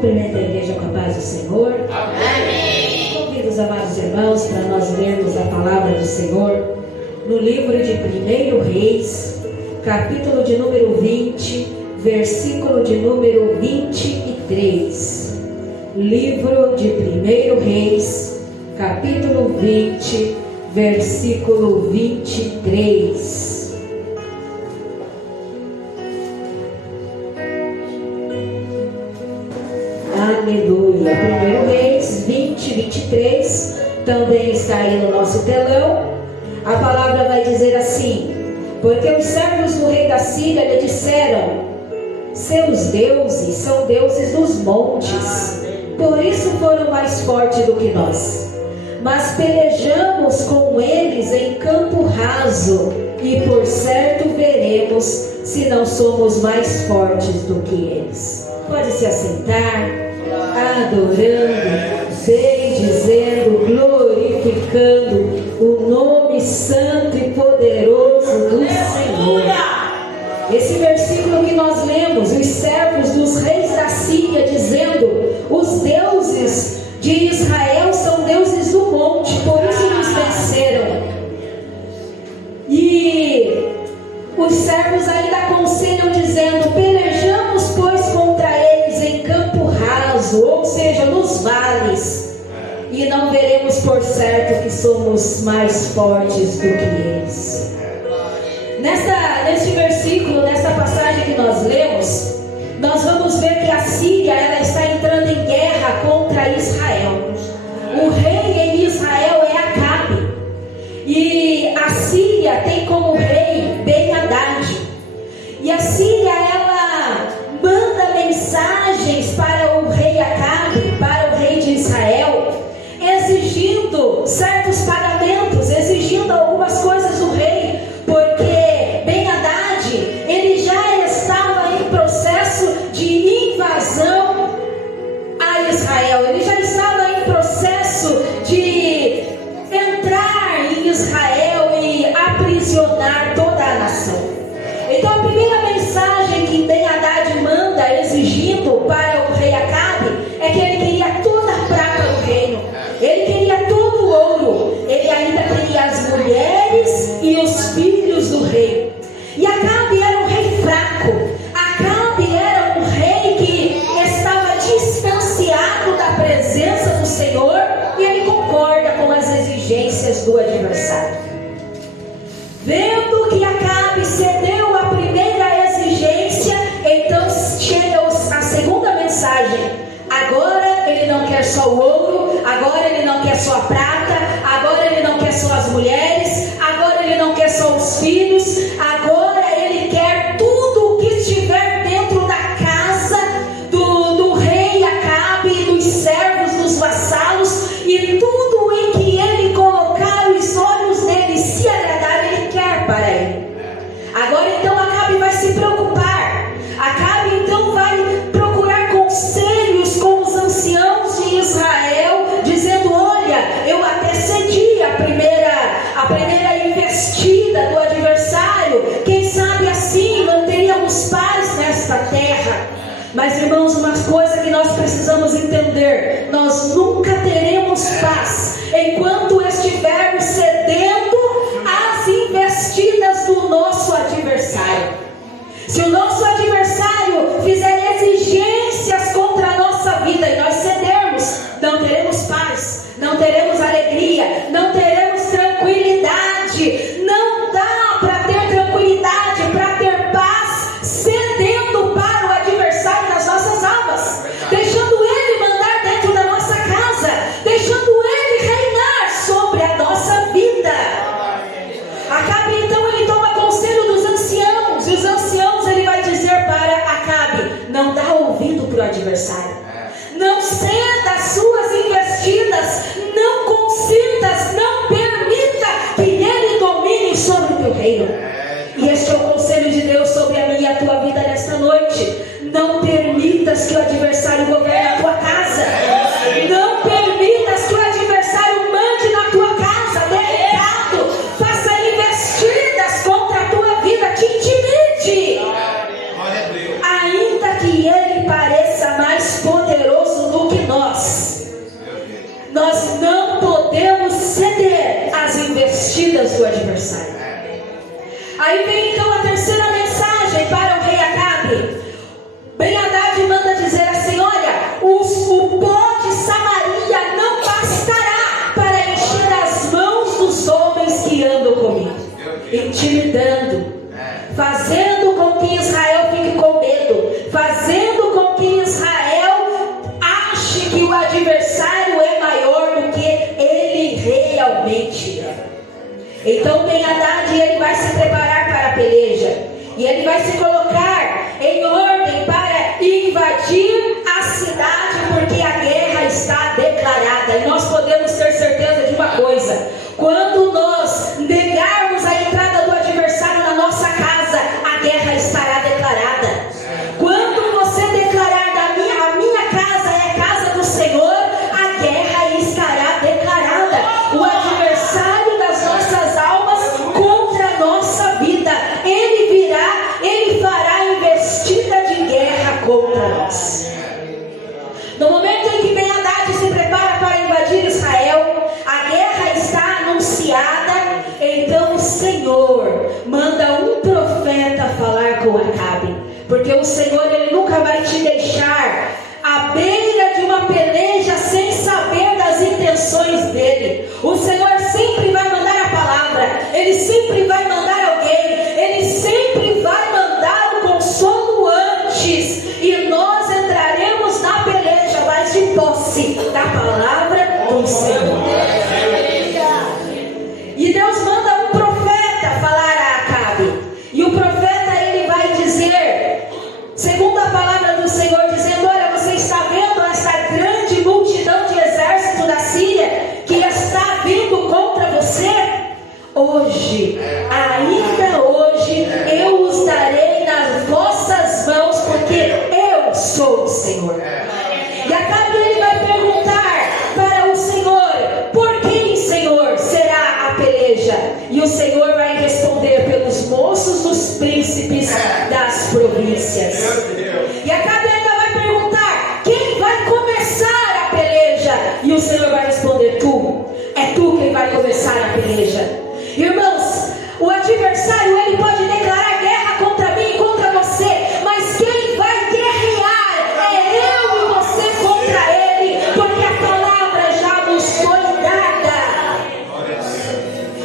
Cumprimento a igreja com a paz do Senhor. Amém. Convido os amados irmãos para nós lermos a palavra do Senhor no livro de 1 Reis, capítulo de número 20, versículo de número 23. Livro de 1 Reis, capítulo 20, versículo 23. Aleluia. 1 Reis 20, 23 também está aí no nosso telão. A palavra vai dizer assim: porque os servos do rei da Síria lhe disseram: seus deuses são deuses dos montes, por isso foram mais fortes do que nós. Mas pelejamos com eles em campo raso, e por certo veremos se não somos mais fortes do que eles. Pode se assentar, adorando, bendizendo, glorificando o nome santo e poderoso do Senhor. Esse versículo que nós lemos, os servos dos reis da Síria dizendo: os deuses de Israel são deuses do monte, por isso nos venceram. E os servos ainda aconselham dizendo: pelejamos pois contra eles em campo raso, ou seja, nos vales, e não veremos por certo que somos mais fortes do que eles. Neste versículo, nesta passagem que nós lemos, nós vamos ver que a Síria ela está entrando em guerra contra Israel. O rei em Israel é Acabe, e a Síria tem como rei Ben-Hadad. E a Síria ela manda mensagens para o rei Acabe, para o rei de Israel, exigindo certos pagamentos, exigindo algumas coisas do rei, porque Ben-Hadad ele já estava em processo de invasão a Israel, ele já estava em processo de entrar em Israel e aprisionar toda a nação. Então a primeira mensagem que Ben-Hadad manda exigindo para o rei Acabe é que ele queria toda a prata do reino, ele queria todo o ouro, ele ainda queria as mulheres e os filhos do rei. E Acabe era um rei fraco, Acabe era um rei que estava distanciado da presença do Senhor, e ele concorda com as exigências do adversário. Vendo que Acabe cedeu a primeira exigência, então chega a segunda mensagem. Agora ele não quer só o ouro, agora ele não quer só a prata, agora ele não quer só as mulheres, agora ele não quer só os filhos, agora ele quer tudo o que estiver dentro da casa do rei Acabe, dos servos, dos vassalos, e tudo em que ele colocar os olhos dele se agradar, ele quer para ele. Agora então Acabe vai se preocupar, Acabe então vai procurar conselhos com os anciãos de Israel, dizendo: olha, eu até cedi a primeira investida do adversário, quem sabe assim manteríamos paz nesta terra. Mas irmãos, uma coisa que nós precisamos entender: nós nunca teremos paz enquanto estivermos cedendo às investidas do nosso adversário. Se o nosso adversário fizer exigências contra a nossa vida e nós cedermos, não teremos paz, não teremos alegria, não teremos tranquilidade. Não dá para ter tranquilidade, para ter paz, cedendo para o adversário nas nossas almas, deixando ele mandar dentro da nossa casa, deixando ele reinar sobre a nossa vida. Acabe então ele toma conselho dos anciãos, e os anciãos ele vai dizer para Acabe: não dá ouvido para o adversário, não ceda as suas investidas, não consintas, não permita que ele domine sobre o teu reino. E este é o conselho de Deus sobre a minha e a tua vida nesta noite. Não permitas que o adversário governe a tua casa, não permitas que o adversário mande na tua casa, dê recado, faça investidas contra a tua vida, te intimide, ainda que ele pareça mais poderoso armadilhas do adversário. Aí vem então a terceira mensagem para o rei Acabe. Ben-Hadad manda dizer assim: olha, o pó de Samaria não bastará para encher as mãos dos homens que andam comigo, intimidando, fazendo com que Israel fique com medo, fazendo com que Israel ache que o adversário é maior do que ele realmente é. Então Ben-Hadad, ele vai se preparar para a peleja, e ele vai se colocar em ordem para invadir a cidade, porque a guerra está declarada. E nós podemos ter certeza de uma coisa: quando nós negarmos a entrada do adversário na nossa casa, a guerra estará declarada. Quando você declarar a minha casa é a casa do Senhor, a guerra estará declarada. O adversário das nossas almas contra a nossa vida, ele virá, ele fará investida de guerra contra nós. No momento em que Ben-Hadad se prepara para invadir Israel, a guerra está anunciada. Então o Senhor manda um profeta falar com Acabe, porque o Senhor, ele nunca vai te deixar à beira de uma peleja sem saber das intenções dele. O Senhor sempre vai mandar a palavra, ele sempre vai mandar alguém, ele sempre vai mandar o consolo antes, e nós entraremos na peleja, mas de posse da palavra do Senhor. E Deus manda um profeta falar a Acabe, e o profeta, ele vai dizer, segundo a palavra do Senhor, dizendo: olha, você está vendo essa grande multidão de exército da Síria que está vindo contra você? Hoje, ainda hoje, eu os darei nas vossas mãos, porque eu sou o Senhor. E Acabe, ele vai perguntar para o Senhor: por quem, Senhor, será a peleja? E o Senhor vai responder: pelos moços dos príncipes das províncias. E Acabe ainda vai perguntar: quem vai começar a peleja? E o Senhor vai responder: tu. É tu quem vai começar a peleja. Irmãos, o adversário, ele pode declarar guerra contra mim e contra você, mas quem vai guerrear é eu e você contra ele, porque a palavra já nos foi dada.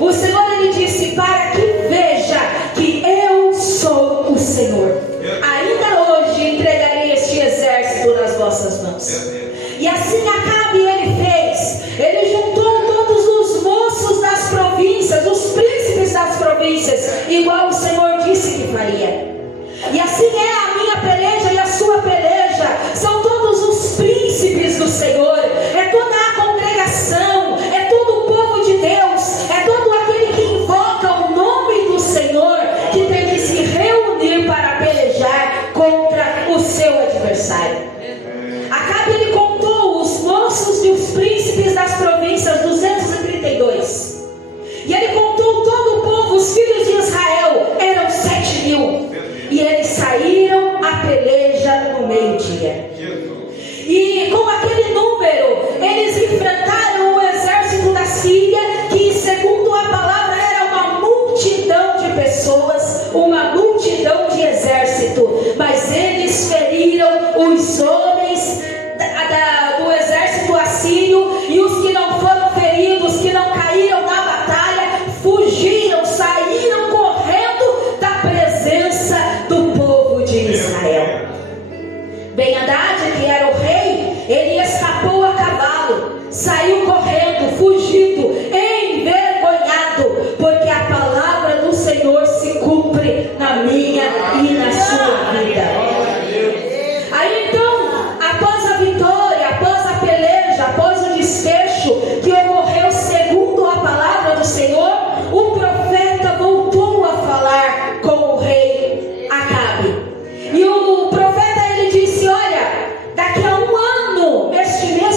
O Senhor, ele disse: para que veja que eu sou o Senhor, ainda hoje entregarei este exército nas vossas mãos. E assim Acabe, ele fez. Ele juntou todos os moços das províncias, os príncipes das províncias, igual o Senhor disse que faria. E assim é a minha peleja e a sua peleja. São todos os príncipes do Senhor, é toda a congregação, é todo o povo de Deus, é todo aquele que invoca o nome do Senhor, que tem que se reunir para pelejar contra o seu adversário. Acabe, ele contou os moços e os príncipes das províncias, 232. E ele contou todo o povo, os filhos de Israel, eram 7.000. E eles saíram à peleja no meio-dia. E com aquele número, eles enfrentaram o exército da Síria, que segundo a palavra era uma multidão de pessoas, uma multidão de exército. Mas eles feriram os homens do exército assírio, e os que não foram feridos, que não caíram na batalha, fugiram, saíram correndo da presença do povo de Israel. Ben-Hadad, que era o rei, ele escapou a cavalo, saiu correndo, fugido, envergonhado, porque a palavra do Senhor se cumpre na minha e na sua vida. Aí então, após a vitória, após a peleja, após o desfecho que ocorreu segundo a palavra do Senhor, o profeta voltou a falar com o rei Acabe. E o profeta, ele disse: olha, daqui a um ano, este mês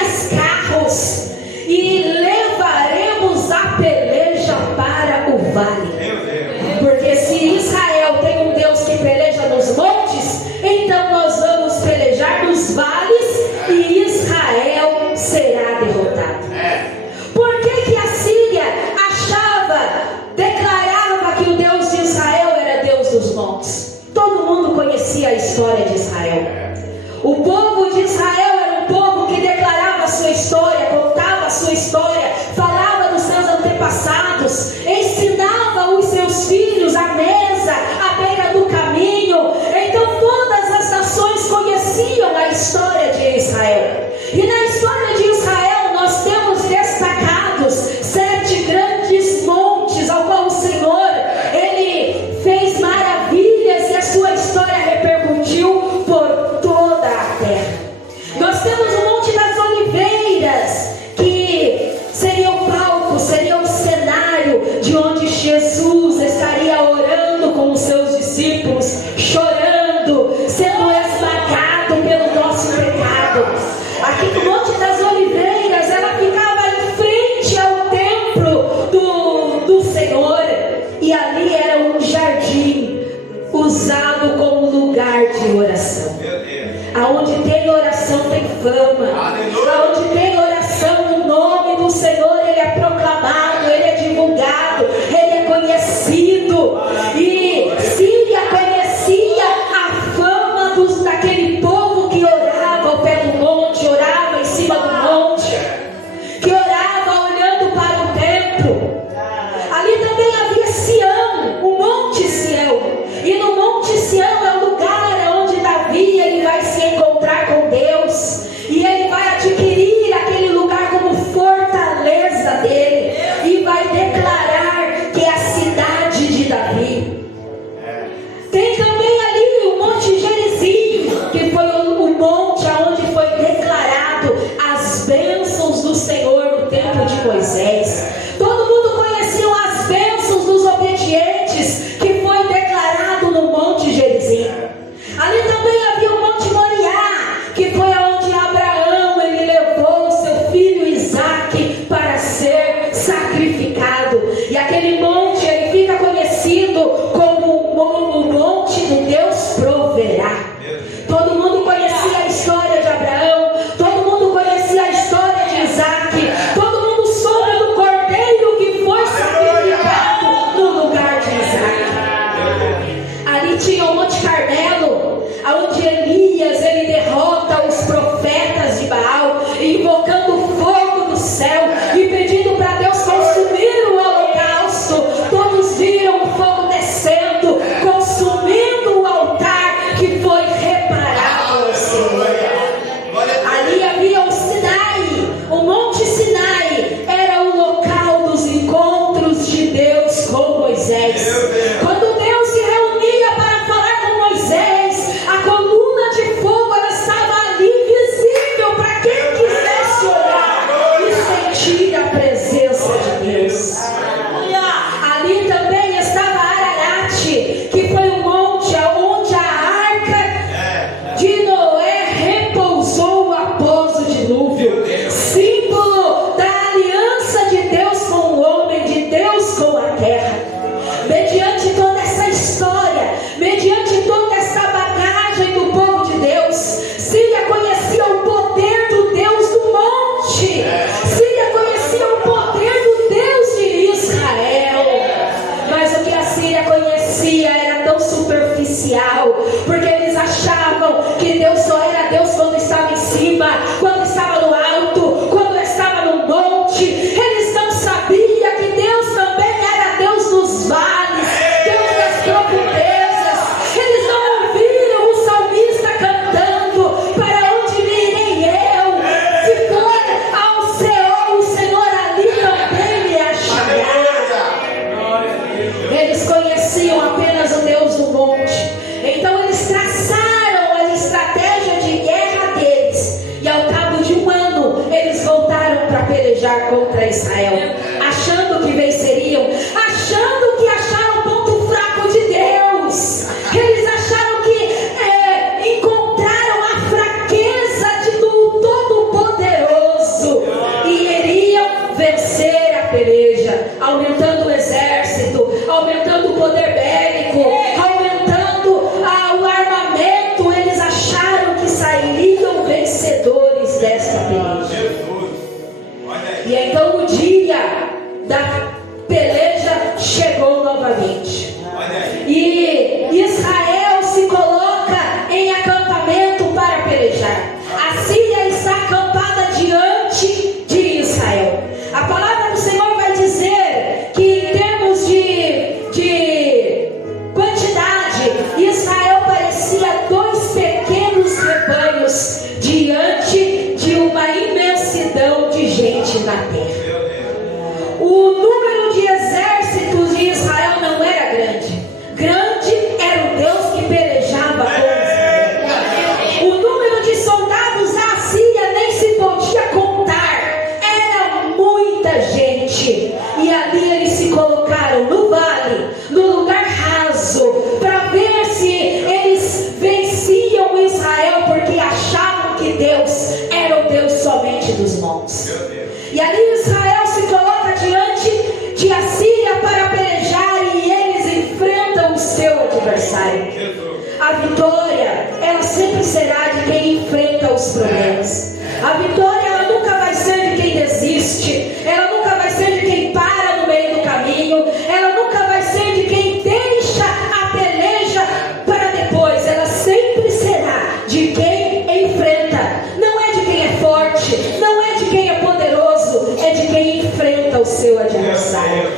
mais carros e levaremos a peleja para o vale. Porque se Israel tem um Deus que peleja nos montes, então nós vamos pelejar nos vales e Israel será derrotado. Por que a Síria declarava que o Deus de Israel era Deus dos montes? Todo mundo conhecia a história de Israel. O povo de Israel era um povo que declarava a sua história, contava a sua história, falava dos seus antepassados, ensinava os seus filhos à mesa, à beira do caminho. Então todas as nações conheciam a história de Israel. E na história de Israel nós temos destacados 7 grandes montes ao qual o Senhor, Ele fez maravilhas e a sua história repercutiu por toda a terra. Nós temos o Monte das Oliveiras, que seria o palco, seria o cenário de onde Jesus estaria orando com os seus discípulos, chorando, sendo esmagado pelo nosso pecado. Aqui no Monte das Oliveiras, ela ficava em frente ao templo do Senhor, e ali era um jardim usado como lugar de oração. Aonde tem oração tem fama. Aonde tem oração, o nome do Senhor ele é proclamado, ele é divulgado, ele é conhecido. E Síria conhecia a fama daquele povo que orava ao pé do monte, orava em cima do monte, que orava olhando para o templo. Ali também havia Sião, o Monte Sião. E no Monte Sião é o lugar onde Davi ele vai se encontrar com Deus, e ele vai adquirir aquele lugar como fortaleza dele, e vai declarar que é a cidade de Davi. Tem também ali o Monte Gerizim, que foi o monte onde foi declarado as bênçãos do Senhor no tempo de Moisés. Todo mundo conhecia as bênçãos dos obedientes, que foi declarado no Monte Gerizim. Ali também havia o Monte Moriá, que foi onde Abraão ele levou o seu filho Isaque para ser sacrificado. E aquele monte ele fica conhecido como o monte do Deus proverá. Todo mundo conhecia a história de Abraão, todo mundo conhecia a história de Isaque, todo mundo soube do cordeiro que foi sacrificado no lugar de Isaque. Ali tinha o Monte Carmelo, onde Elias ele derrota os profetas de Baal, invocando o fogo do céu e pedindo para Deus consumir o holocausto. Todos viram o fogo descendo, consumindo o altar que foi reparado ao Senhor. Ali havia o Sinai, o Monte Sinai era o local dos encontros de Deus com Moisés. Quando Deus se reunia para falar com Moisés, a coluna de fogo ela estava ali visível para quem quisesse olhar e sentir a presença de Deus. Ali também estava Ararat, que foi o monte onde a arca de Noé repousou após o dilúvio, símbolo da aliança de Deus com o homem, de Deus com a terra. Mediante toda essa história, mediante toda essa bagagem do povo de Deus, Síria conhecia o poder do Deus do monte. Síria conhecia o poder do Deus de Israel. Mas o que a Síria conhecia era tão superficial, porque eles achavam que Deus só era Deus quando estava em cima, quando estava no alto, quando estava no monte. Eles não sabiam que Deus também era Deus dos vales, Deus das profundezas. Eles não ouviram o salmista cantando: para onde irei eu? Se for ao Seol, o Senhor ali também me achará. Eles conheciam apenas o Deus do monte. Então eles traçaram a estratégia de guerra deles, e ao cabo de 1 ano eles voltaram para pelejar contra Israel, achando que venceriam, achando que acharam o ponto fraco de Deus. Eles acharam que encontraram a fraqueza do Todo-Poderoso. peleja. E então o dia da peleja chegou novamente. E Israel se coloca em acampamento para pelejar. A Síria está acampada diante de Israel. A palavra do Senhor vai dizer que em termos de quantidade, Israel parecia 2 pequenos rebanhos diante de uma imensidão de gente na terra. O número de exércitos de Israel não era grande. Grande era o Deus que pelejava com Israel. O número de soldados da Síria nem se podia contar. Era muita gente. E ali eles se colocaram no vale, no lugar raso, para ver se eles venciam Israel, porque achavam que Deus era o Deus somente dos montes. E ali Israel se coloca diante de Assíria para pelejar, e eles enfrentam o seu adversário. A vitória, ela sempre será de quem enfrenta os problemas. A vitória, ela nunca vai ser de quem desiste. Ela nunca vai ser de quem para no meio do caminho. Ela nunca vai ser de quem deixa a peleja para depois. Ela sempre será de quem enfrenta. Não é de quem é forte, não é de quem é poderoso, é de quem enfrenta o seu adversário.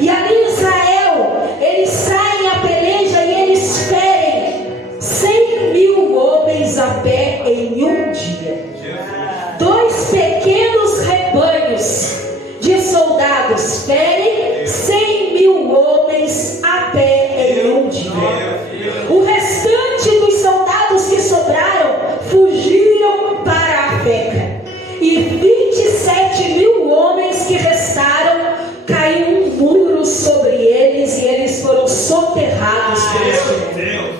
E ali Israel, eles saem à peleja e eles ferem 100.000 homens a pé em um dia. 2 pequenos rebanhos de soldados ferem 100.000 homens a pé em um dia. O restante dos soldados que sobraram fugiram para a Feca. E 27.000 homens que restaram, caiu um muro sobre eles e eles foram soterrados por este muro.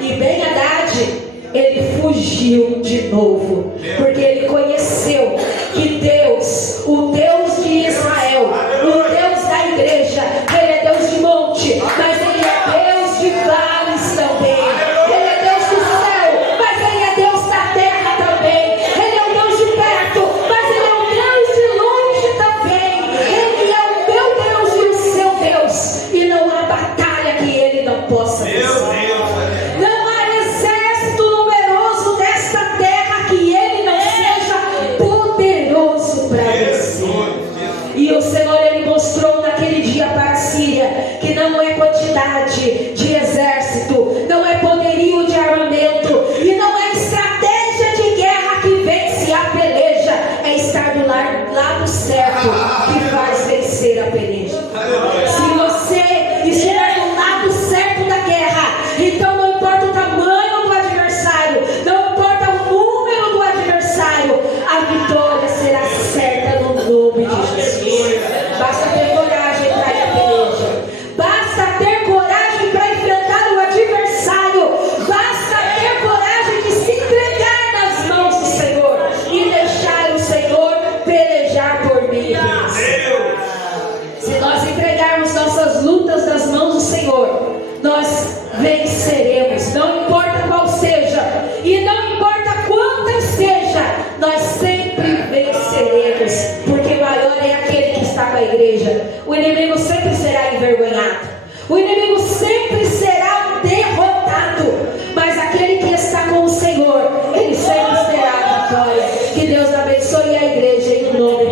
E Ben-Hadad, ele fugiu de novo, porque ele conheceu que Deus, o Deus de Israel, o Deus da igreja, ele é Deus de monte, mas ele é Deus de vales também. Ele é Deus do céu, mas ele é Deus da terra também. Ele é o Deus de perto, mas ele é o Deus de longe também. Ele é o meu Deus e o seu Deus, e não há batalha que ele não possa vencer. Não há exército numeroso desta terra que ele não seja poderoso para vencer. E o Senhor, ele mostrou naquele dia para a Síria que não é quantidade de exército, não é poderio de armamento, e não é estratégia de guerra que vence a peleja, é estar do lado certo que faz vencer a peleja. Se você estiver do lado certo da guerra, então não importa o tamanho do adversário, não importa o número do adversário, a vitória será certa no nome de Jesus. Basta ter coragem para ir à peleja. Basta ter coragem para enfrentar o adversário. Basta ter coragem de se entregar nas mãos do Senhor e deixar o Senhor pelejar por mim. Se nós entregarmos nossas lutas nas mãos do Senhor, nós venceremos, não importa qual seja, e não importa quantas seja, nós sempre venceremos, porque maior é aquele que está com a igreja. O inimigo sempre será envergonhado, o inimigo sempre será derrotado, mas aquele que está com o Senhor, ele sempre terá a vitória. Que Deus abençoe a igreja em nome